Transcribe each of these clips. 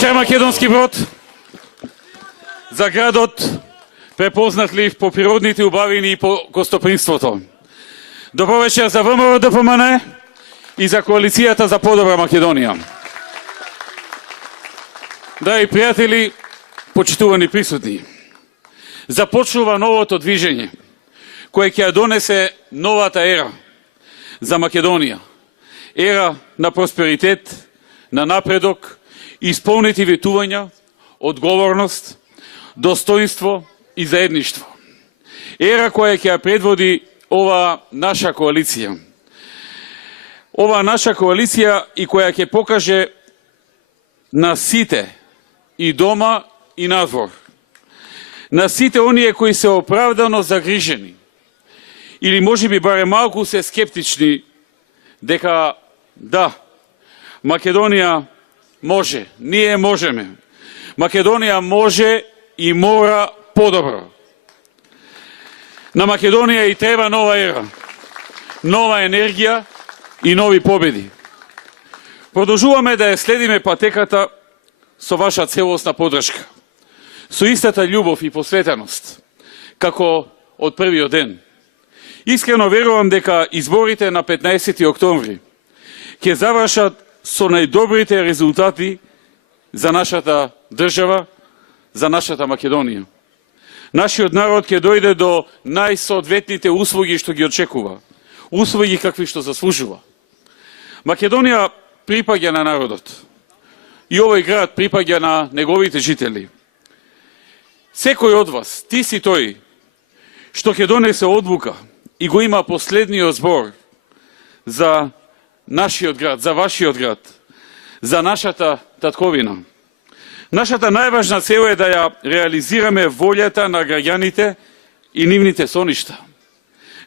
вечер, Македонски Брод. За градот препознатлив по природните убавини и по гостопримството. Добро вечер за ВМРО ДПМН и за коалицијата за подобра Македонија. Драги пријатели, почитувани присутни, започнува новото движење, кое ќе ја донесе новата ера за Македонија. Ера на просперитет, на напредок, исполнети ветувања, одговорност, достоинство и заедништво. Ера која ќе ја предводи ова наша коалиција. Ова наша коалиција и која ќе покаже на сите и дома и надвор, на сите оние кои се оправдано загрижени или можеби барем малку се скептични дека да, Македонија може, ние можеме. Македонија може и мора подобро. На Македонија и треба нова ера, нова енергија и нови победи. Продолжуваме да ја следиме патеката со ваша целосна поддршка, со истата љубов и посветеност, како од првиот ден. Искрено верувам дека изборите на 15 октомври ќе завршат со најдобрите резултати за нашата држава, за нашата Македонија. Нашиот народ ќе дојде до најсоодветните услуги што ги очекува, услуги какви што заслужува. Македонија припаѓа на народот и овој град припаѓа на неговите жители. Секој од вас, ти си тој, што ќе донесе одлука и го има последниот збор за нашиот град, за вашиот град, за нашата татковина. Нашата најважна цел е да ја реализираме волјата на граѓаните и нивните соништа.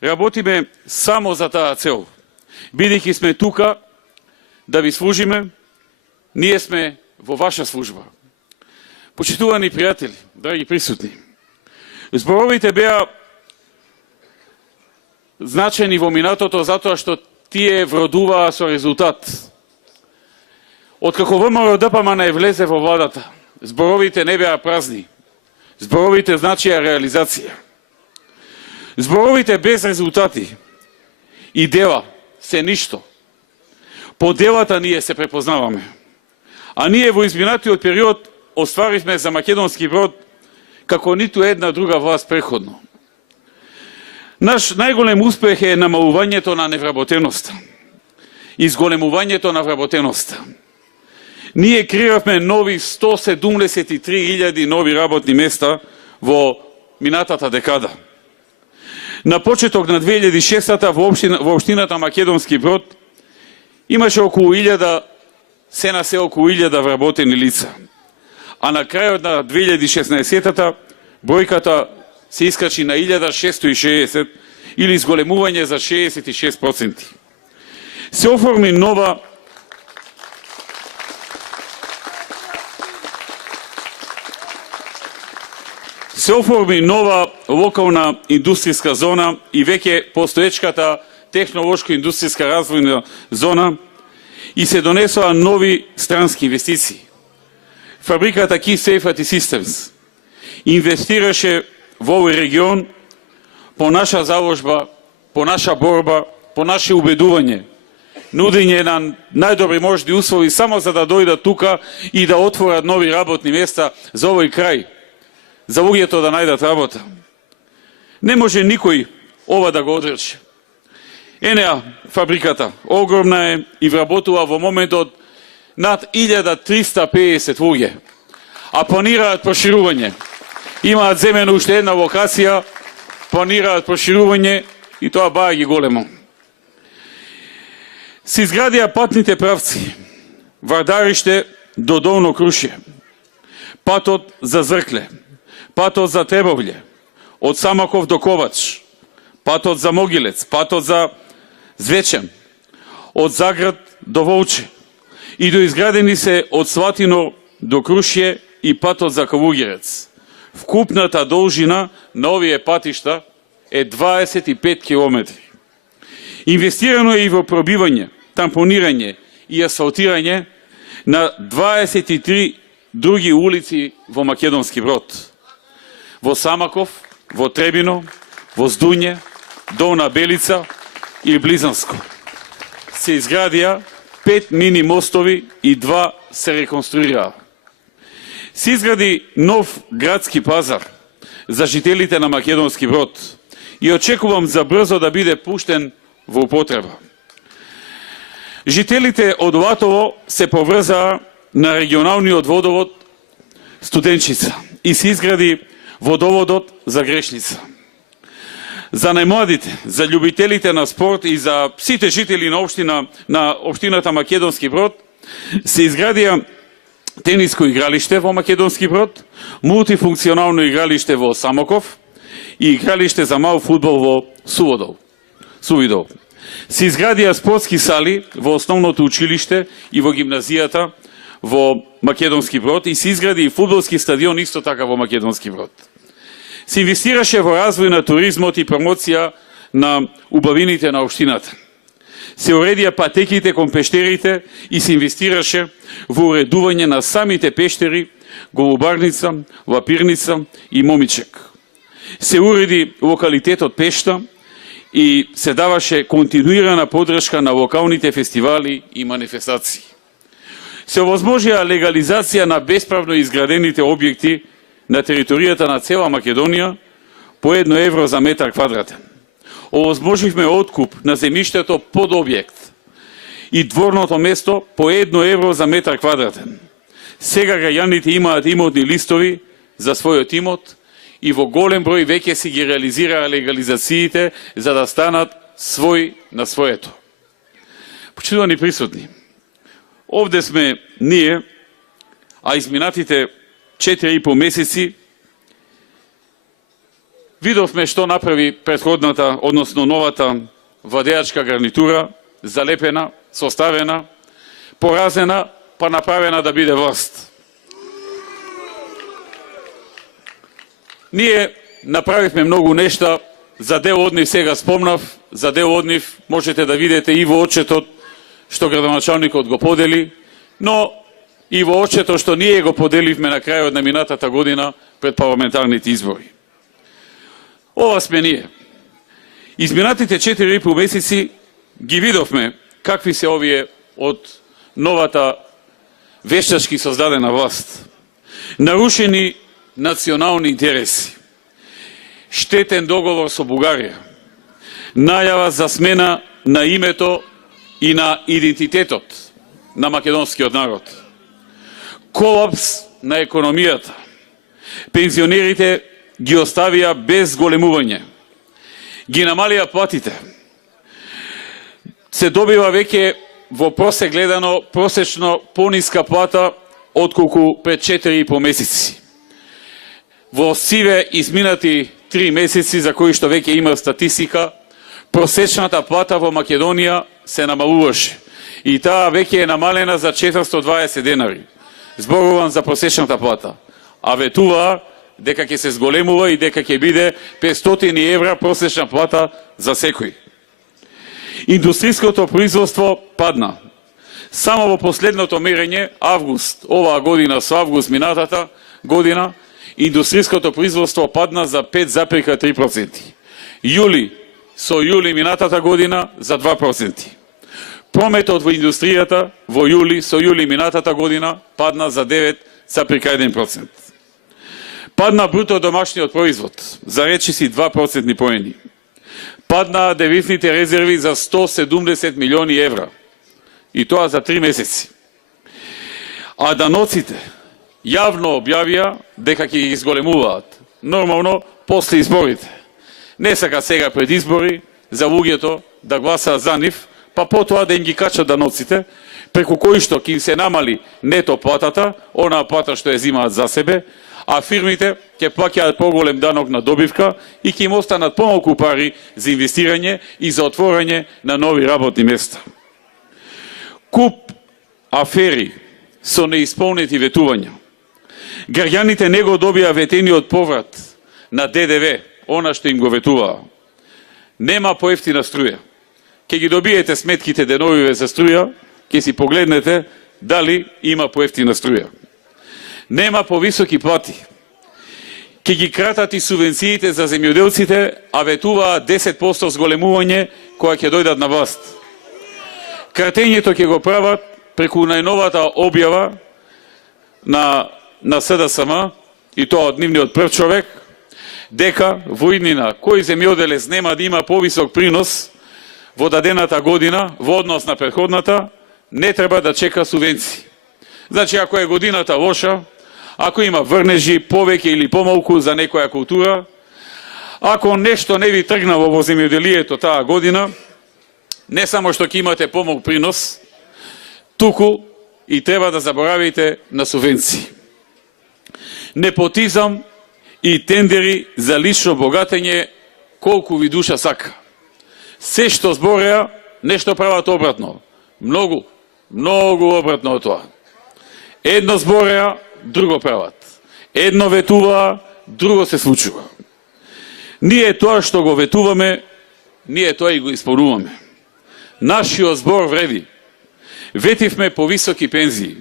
Работиме само за таа цел. Бидејќи сме тука да ви служиме, ние сме во ваша служба. Почитувани пријатели, драги присутни, зборовите беа значени во минатото затоа што тие вродуваа со резултат. Откако ВМРО ДПМН влезе во владата, зборовите не беа празни. Зборовите значија реализација. Зборовите без резултати и дела се ништо. По делата ние се препознаваме. А ние во изминатиот период остваривме за Македонски Брод како ниту една друга власт преходно. Наш најголем успех е намалувањето на невработеноста, изголемувањето на вработеноста. Ние креавме нови 173.000 нови работни места во минатата декада. На почеток на 2006-та во општината Македонски Брод имаше околу 1000, се на се околу 1000 вработени лица. А на крајот на 2016-та бројката се искачи на 1660 или изголемување за 66%. Се оформи нова локална индустријска зона и веќе постоечката технолошко-индустријска развојна зона и се донесоа нови странски инвестиции. Фабриката Key Safe Systems инвестираше во овој регион по наша заложба, по наша борба, по наше убедување, нудење на најдобри можни услови само за да дојдат тука и да отворат нови работни места за овој крај, за луѓето да најдат работа. Не може никој ова да го одрече. Енеа фабриката огромна е и вработува во моментот над 1350 луѓе, а планираат проширување. Имаат земено уште една локација, планираат проширување и тоа баја ги големо. Се изградија патните правци, Вардариште до Долно Крушје, патот за Зркле, патот за Требовље, од Самоков до Ковач, патот за Могилец, патот за Звечен, од Заград до Волче и доизградени се од Слатино до Крушје и патот за Калугерец. Вкупната должина на овие патишта е 25 километри. Инвестирано е и во пробивање, тампонирање и асфалтирање на 23 други улици во Македонски Брод. Во Самаков, во Требино, во Здуње, Долна Белица и Близанско. Се изградија 5 мини мостови и 2 се реконструираа. Се изгради нов градски пазар за жителите на Македонски Брод и очекувам за брзо да биде пуштен во употреба. Жителите од Латово се поврзаа на регионалниот водовод Студенчица и се изгради водоводот за Грешница. За најмладите, за љубителите на спорт и за сите жители на општината Македонски Брод се изградија тениско игралиште во Македонски Брод, мултифункционално игралиште во Самоков и игралиште за мал фудбал во Сувидол. Се изградија спортски сали во основното училиште и во гимназијата во Македонски Брод и се изгради и фудбалски стадион исто така во Македонски Брод. Се инвестираше во развој на туризмот и промоција на убавините на општината. Се уредија патеките кон пештерите и се инвестираше во уредување на самите пештери, Голубарница, Лапирница и Момичек. Се уреди локалитетот Пешта и се даваше континуирана поддршка на локалните фестивали и манифестации. Се овозможија легализација на бесправно изградените објекти на територијата на цела Македонија по 1 евро за метар квадратен. Овозможивме откуп на земјиштето под објект и дворното место по 1 евро за метар квадратен. Сега граѓаните имаат имотни листови за својот имот и во голем број веќе си ги реализираа легализациите за да станат свој на своето. Почитувани присутни, овде сме ние, а изминатите 4,5 месеци видовме што направи претходната, односно новата владеачка гарнитура, залепена, составена, поразена, па направена да биде власт. Ние направивме многу нешта, за дел од нив сега спомнав, за дел од нив можете да видите и во отчетот што градоначалникот го подели, но и во отчетот што ние го поделивме на крајот на минатата година пред парламентарните избори. Ова сме ние. Изминатите 4,5 месеци ги видовме какви се овие од новата вештачки создадена власт. Нарушени национални интереси, штетен договор со Бугарија, најава за смена на името и на идентитетот на македонскиот народ, колапс на економијата, пензионерите ги оставија без големување, ги намалија платите, се добива веќе во просек гледано просечно пониска плата отколку пред 4,5 месеци. Во сиве изминати 3 месеци за кои што веќе има статистика, просечната плата во Македонија се намалуваше и таа веќе е намалена за 420 денари. Зборувам за просечната плата, а ветуваа дека ќе се зголемува и дека ќе биде 500 евра просечна плата за секој. Индустријското производство падна. Само во последното мерење, август, оваа година со август минатата година, индустријското производство падна за 5,3%. Јули со јули минатата година за 2%. Прометот во индустријата во јули со јули минатата година падна за 9,1%. Падна бруто домашниот производ за речиси 2% поени. Падна девизните резерви за 170 милиони евра. И тоа за 3 месеци. А даноците јавно објавија дека ќе ги изголемуваат. Нормално, после изборите. Не сака сега пред избори за луѓето да гласаат за нив, па потоа да им ги качат даноците, преку кои што ќе се намали нето платата, онаа плата што ја зимаат за себе, а фирмите ќе плаќаат поголем данок на добивка и ќе им останат помалку пари за инвестирање и за отворање на нови работни места. Куп афери со неисполнети ветувања. Граѓаните не го добија ветениот поврат на ДДВ, она што им го ветуваа. Нема поевтина струја. Ке ги добиете сметките деновиве за струја, ке си погледнете дали има поевтина струја. Нема повисоки плати. Ке ги кратат и субвенциите за земјоделците, а ветуваат 10% зголемување која ќе дојдат на власт. Кратењето ќе го прават преку најновата објава на СДСМ, и тоа од нивниот прв човек, дека во иднина кој земјоделец нема да има повисок принос во дадената година во однос на претходната, не треба да чека субвенции. Значи, ако е годината лоша, ако има врнежи повеќе или помалку за некоја култура, ако нешто не ви тргнало во земјоделието таа година, не само што ќе имате помал принос, туку и треба да заборавите на субвенции. Непотизам и тендери за лично богатење колку ви душа сака. Се што збореа, нешто прават обратно. Многу обратно од тоа. Едно збореа, друго прават. Едно ветуваа, друго се случува. Ние тоа што го ветуваме, ние тоа и го исполнуваме. Нашиот збор вреди. Ветивме повисоки пензии,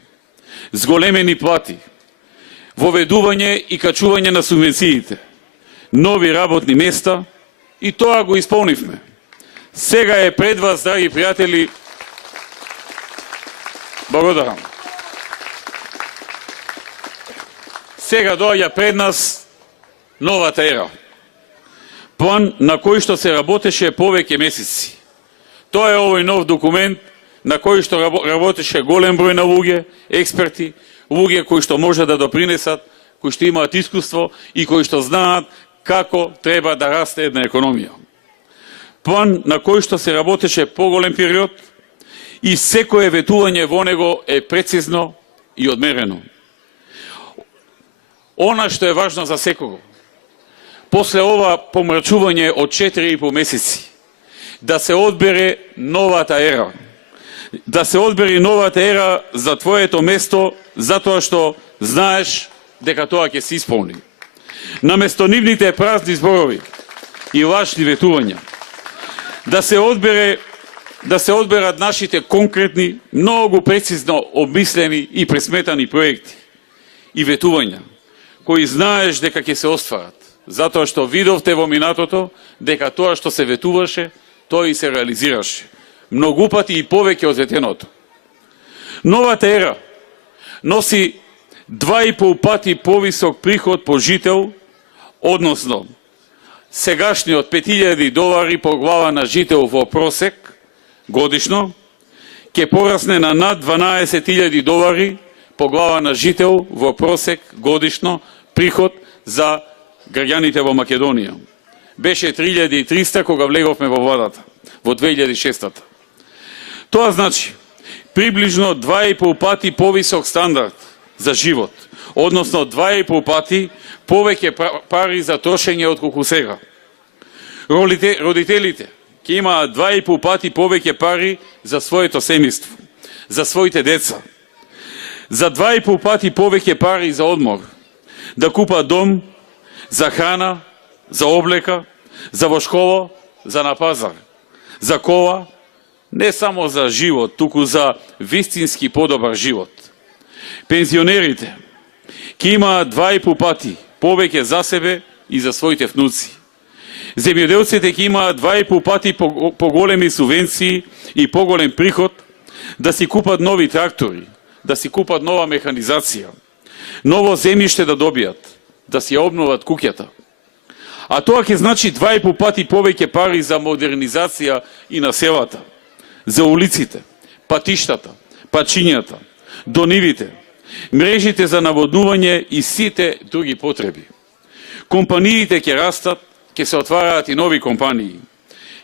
зголемени плати, воведување и качување на субвенциите, нови работни места, и тоа го исполнивме. Сега е пред вас, драги пријатели. Благодарам. Сега доаѓа пред нас новата ера. План на кој што се работеше повеќе месеци. Тоа е овој нов документ на кој што работеше голем број на луѓе, експерти, луѓе кои што може да допринесат, кои што имаат искуство и кои што знаат како треба да расте една економија. План на кој што се работеше поголем период и секое ветување во него е прецизно и одмерено. Она што е важно за секого, после ова помрачување од 4,5 месеци, да се одбере новата ера. Да се одбери новата ера за твоето место, затоа што знаеш дека тоа ќе се исполни. Наместо нивните празни зборови и лажни ветувања, да се одберат нашите конкретни, многу прецизно обмислени и пресметани проекти и ветувања, кои знаеш дека ќе се остварат, затоа што видовте во минатото дека тоа што се ветуваше, тоа и се реализираше. Многу пати и повеќе од ветеното. Новата ера носи 2,5 пати повисок приход по жител, односно сегашниот $5,000 по глава на жител во просек годишно, ќе порасне на над $12,000 по глава на жител во просек годишно приход за граѓаните во Македонија. Беше 3,300 кога влеговме во владата, во 2006. Тоа значи приближно 2,5 пати повисок стандард за живот, односно 2,5 пати повеќе пари за трошење од колку сега. Родителите ќе имаат 2,5 пати повеќе пари за своето семејство, за своите деца, за 2,5 пати повеќе пари за одмор, да купат дом, за храна, за облека, за во школа, за на пазар, за кола, не само за живот, туку за вистински подобар живот. Пензионерите ќе имаат 2,5 пати повеќе за себе и за своите внуци. Земјоделците ќе имаат 2,5 пати поголеми субвенции и поголем приход да си купат нови трактори, да си купат нова механизација, ново земјиште да добијат, да си обноват куќата. А тоа ќе значи 2,5 пати повеќе пари за модернизација и на селата, за улиците, патиштата, пачињата, донивите, мрежите за наводнување и сите други потреби. Компаниите ќе растат, ќе се отвараат и нови компании.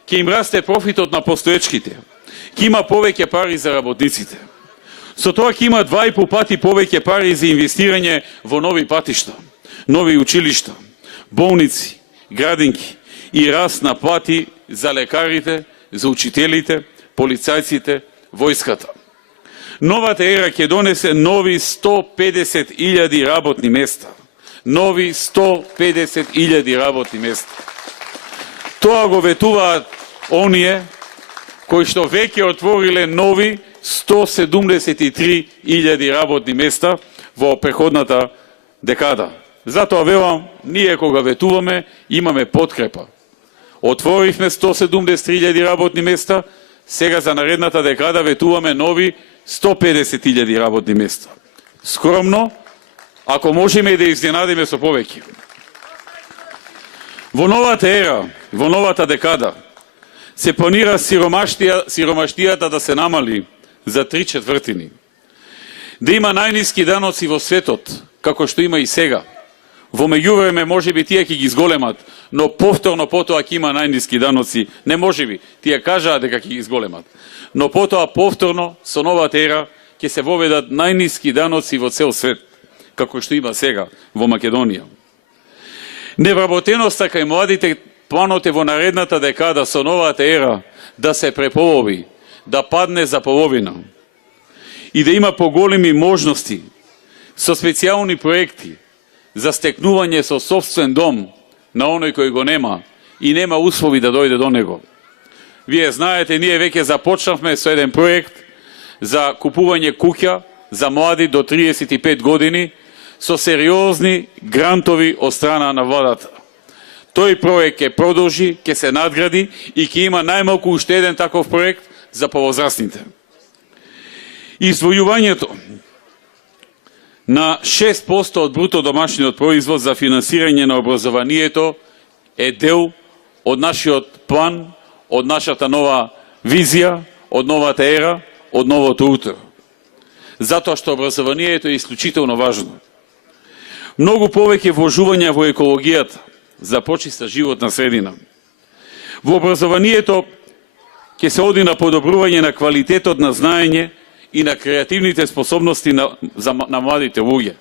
Ќе им расте профитот на постоечките. Ќе има повеќе пари за работниците. Со тоа ќе има 2,5 пати повеќе пари за инвестирање во нови патишта, нови училишта, болници, градинки и раст на плати за лекарите, за учителите, полицајците, војската. Новата ера ќе донесе нови 150,000 работни места. Нови 150,000 работни места. Тоа го ветуваат оние кои што веќе отвориле нови 173,000 работни места во преходната декада. Затоа велам, ние кога ветуваме, имаме подкрепа. Отворивме 170.000 работни места, сега за наредната декада ветуваме нови 150.000 работни места. Скромно, ако можеме и да изненадиме со повеќе. Во новата ера, во новата декада, се планира сиромаштијата да се намали за 3/4. Да има најниски даноци во светот, како што има и сега. Во меѓувреме можеби тие ќе ги изголемат, но повторно потоа ќе има најниски даноци. Не можеби, тие кажаа дека ќе ги изголемат. Но потоа повторно со новата ера ќе се воведат најниски даноци во цел свет, како што има сега во Македонија. Невработеноста кај младите планот е во наредната декада со новата ера да се преполови, да падне за половина и да има поголеми можности со специјални проекти за стекнување со собствен дом на оној кој го нема и нема услови да дојде до него. Вие знаете, ние веќе започнавме со еден проект за купување куќа за млади до 35 години со сериозни грантови од страна на владата. Тој проект ќе продолжи, ќе се надгради и ќе има најмалку уште еден таков проект за повозрастните. Издвојувањето на 6% од бруто домашниот производ за финансирање на образованието е дел од нашиот план, од нашата нова визија, од новата ера, од новото утро. Затоа што образованието е исклучително важно. Многу повеќе вложувања во екологијата, за почиста животна средина. Во образованието ќе се оди на подобрување на квалитетот на знаење и на креативните способности на младите луѓе.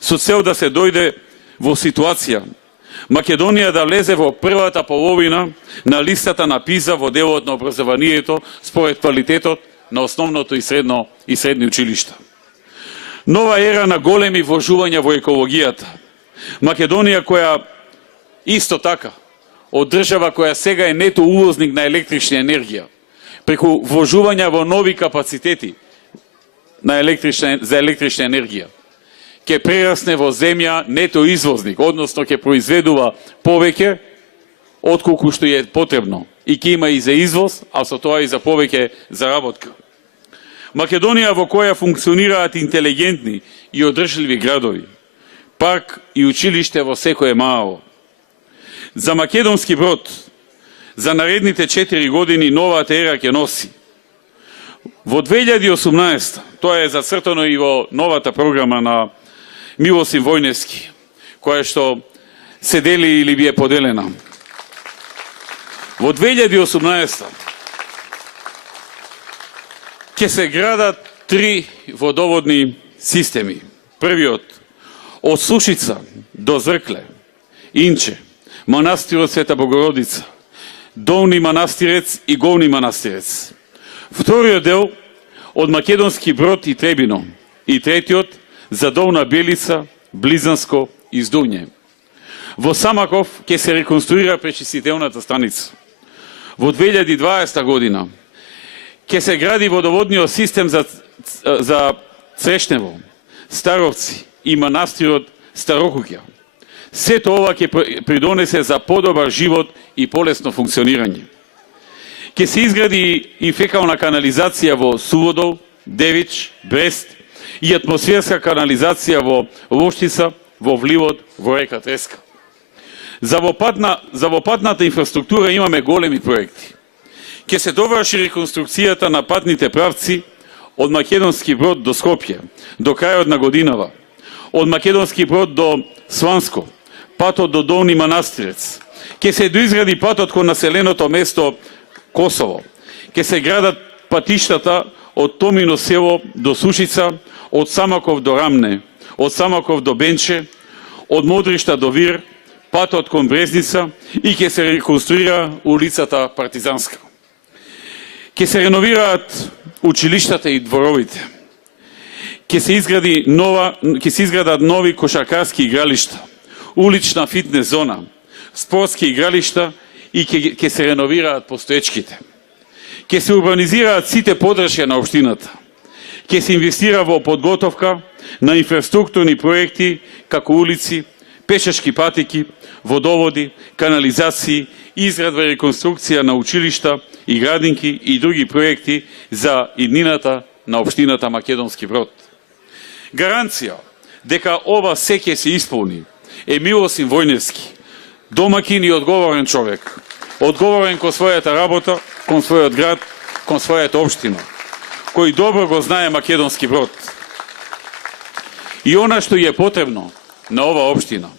Со цел да се дојде во ситуација Македонија да влезе во првата половина на листата на ПИЗа во делот на образованието според квалитетот на основното и средни училишта. Нова ера на големи вложувања во екологијата. Македонија која исто така од држава која сега е нето увозник на електрична енергија, преку вложувања во нови капацитети за електрична енергија, ќе прерасне во земја нето извозник, односно ќе произведува повеќе отколку што е потребно и ќе има и за извоз, а со тоа и за повеќе заработка. Македонија во која функционираат интелигентни и одржливи градови, парк и училиште во секое мало. За македонски брод, за наредните 4 години новата ера ќе носи. Во 2018, тоа е зацртано и во новата програма на Милосим Војневски, која што се дели или би е поделена. Во 2018 ќе се градат 3 водоводни системи. Првиот од Сушица до Зркле, Инче, Манастирот Света Богородица, Долни Манастирец и Голни Манастирец. Вториот дел од Македонски Брод и Требино и третиот за Долна Белица, Близанско и Здуње. Во Самаков ќе се реконструира пречистителната станица. Во 2020 година ќе се гради водоводниот систем за Црешнево, Старовци и Манастирот Старокуќа. Сето ова ќе придонесе за подобар живот и полесно функционирање. Ќе се изгради и фекална канализација во Суводол, Девич, Брест и атмосферска канализација во Лоштица, во вливот во река Треска. За во патната инфраструктура имаме големи проекти. Ќе се доврши реконструкцијата на патните правци од Македонски Брод до Скопје до крајот на годинава, од Македонски Брод до Сванско, патот до Долни Манастирец. Ќе се доизгради патот кон населеното место Косово. Ќе се градат патиштата од Томино село до Сушица, од Самаков до Рамне, од Самаков до Бенче, од Модришта до Вир, патот кон Брезница и ќе се реконструира улицата Партизанска. Ќе се реновираат училиштата и дворовите. Ќе се изградат нови кошаркарски игралишта, улична фитнес зона, спортски игралишта и ќе се реновираат постоечките. Ќе се урбанизираат сите подршја на општината. Ќе се инвестира во подготовка на инфраструктурни проекти како улици, пешачки патеки, водоводи, канализации, изградба и реконструкција на училишта и градинки и други проекти за иднината на општината Македонски Брод. Гаранција дека ова се ќе се исполни е Милосин Војневски, домакин и одговорен човек, одговорен кон својата работа, кон својот град, кон својата општина, кој добро го знае Македонски Брод. И она што е потребно на ова општина.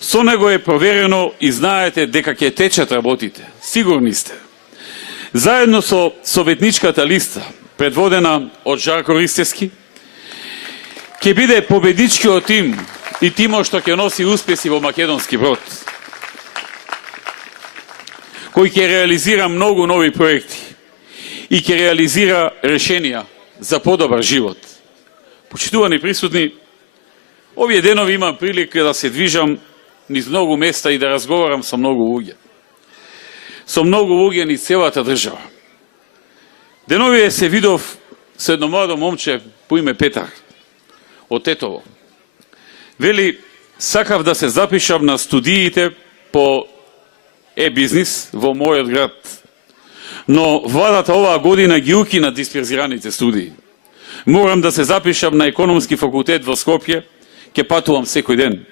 Со него е проверено и знаете дека ќе течат работите. Сигурни сте. Заедно со советничката листа, предводена од Жарко Ристевски, ќе биде победичкиот тим и тимот што ќе носи успеси во Македонски Брод, кој ќе реализира многу нови проекти и ќе реализира решенија за подобар живот. Почитувани присутни, овие денови имам прилика да се движам низ многу места и да разговарам со многу луѓе. Со многу луѓе низ целата држава. Деновие се видов со едно младо момче по име Петар од Тетово. Вели, сакав да се запишам на студиите по е-бизнис во мојот град, но владата оваа година ги укина дисперзираните студии. Морам да се запишам на економски факултет во Скопје, ќе патувам секој ден.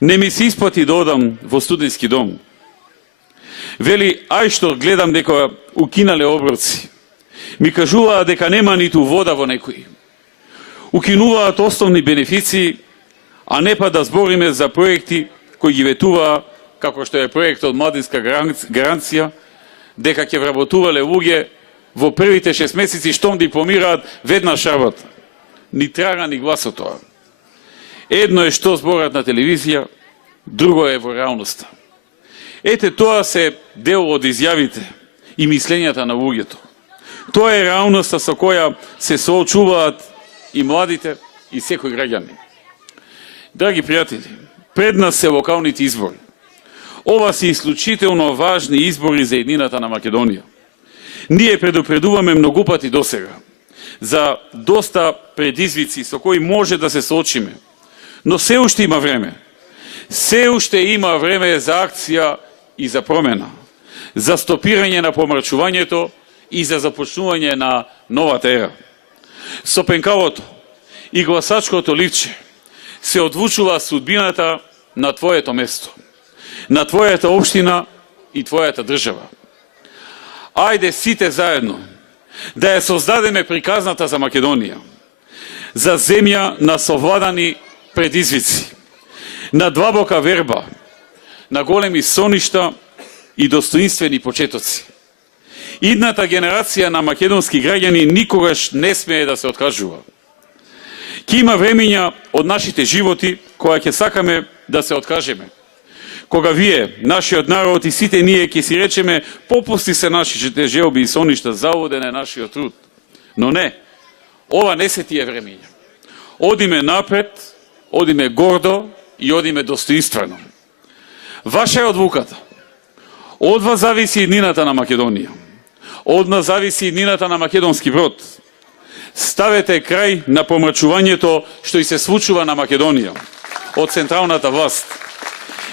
Не ми се исплати да одам во студентски дом. Вели, ај што гледам дека укинале оброци. Ми кажуваа дека нема ниту вода во некој. Укинуваат основни бенефиции, а не па да збориме за проекти кои ги ветуваа, како што е проектот Младинска гаранција, дека ќе вработувале луѓе во првите 6 месеци штом дипломираат веднаш работа. Ни трага, ни глас од тоа. Едно е што зборат на телевизија, друго е во реалноста. Ете, тоа се дел од изјавите и мислењата на луѓето. Тоа е реалноста со која се соочуваат и младите, и секој граѓанин. Драги пријатели, пред нас се локалните избори. Ова се исклучително важни избори за еднината на Македонија. Ние предупредуваме многу пати досега за доста предизвици со кои може да се соочиме, но се уште има време. Се уште има време за акција и за промена, за стопирање на помрачувањето и за започнување на новата ера. Со пенкалото и гласачкото ливче се одлучува судбината на твоето место, на твојата општина и твојата држава. Ајде сите заедно да ја создадеме приказната за Македонија, за земја на совладани предизвици, на длабока верба, на големи соништа и достоинствени почетоци. Идната генерација на македонски граѓани никогаш не смее да се откажува. Ке има времења од нашите животи која ќе сакаме да се откажеме. Кога вие, нашиот народ и сите ние ќе си речеме попусти се нашите желби и соништа, заводен е нашиот труд. Но не, ова не се тие времења. Одиме напред, одиме гордо и одиме достоинствено. Ваша е одлуката. Од вас зависи иднината на Македонија. Од нас зависи иднината на Македонски Брод. Ставете крај на помрачувањето што и се случува на Македонија од централната власт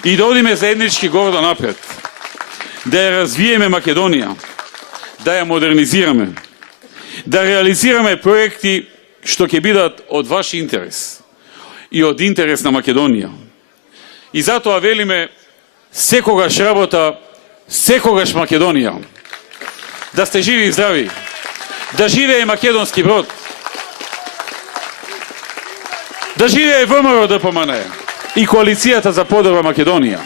и да одиме заеднички гордо напред, да ја развиеме Македонија, да ја модернизираме, да реализираме проекти што ќе бидат од ваш интерес и од интерес на Македонија. И затоа велиме секогаш работа, секогаш Македонија. Да сте живи и здрави. Да живее Македонски Брод. Да живее ВМРО ДПМН и коалицијата за подобра Македонија.